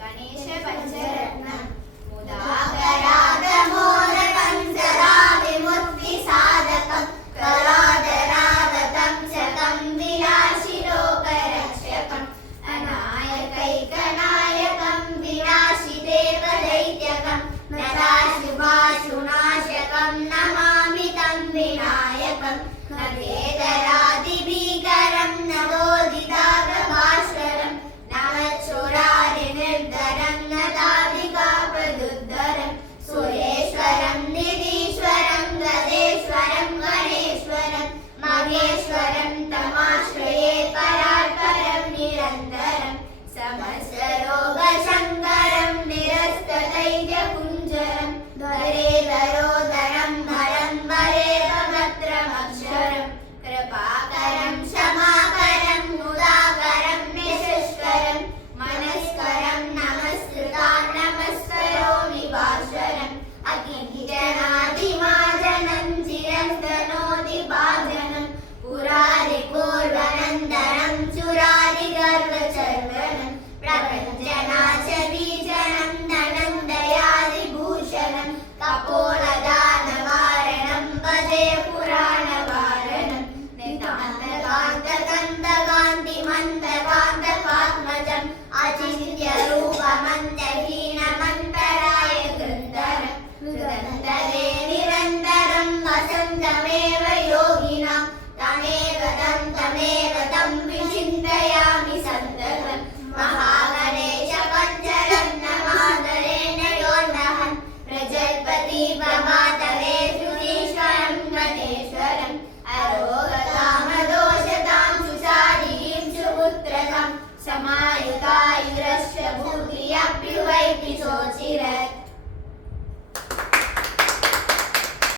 ഗണേശ പഞ്ചരത്നം മുദാകരാഗമോദകം സദാ വിമുക്തി സാധകം കലാദരാഗതം ചകം വിനാശിലോകരക്ഷകം അനായകൈകനായകം വിനാശിദേവദൈത്യകം നരാശുഭാശുനാശകം നമാമി തം വിനായകം നവേദരാദിഭീകരം നവോദിതാപ്രഭാസ്വരം നവചോരാരിനിർധരം നതാധികാപദുദ്ധരം സുരേശ്വരം നിധീശ്വരം ഗദേശ്വരം ഗണേശ്വരം മഹേശ്വരം തമാശ്രയേ പരാത്പരം നിരന്തരം സമസ്തരോഗശങ്കരം നിരസ്തദൈത്യകുഞ്ജരം ധരേധരോധരം ഹരം വരേവഭദ്രമക്ഷരം കൃപാകരം ക്ഷമാകരം മുദാകരം യശസ്കരം മനസ്കരം നമസ്കൃതാൻ നമസ്കരോമി ഭാസ്വരം അകിഞ്ചനാദിമാജനം ചിരന്തനോതി ഭാജനം പുരാരിപൂർവനന്ദനം ചുരാരിഗർവചർവനം പ്രപഞ്ചനാശബീജനം ധനം ദയാദിഭൂഷണം കപോലദാനവാരണം ഭജേ പുരാണവാരണം നിതാന്തകാന്തകാന്തി മന്ദകാന്തകാത്മജം അചിന്യ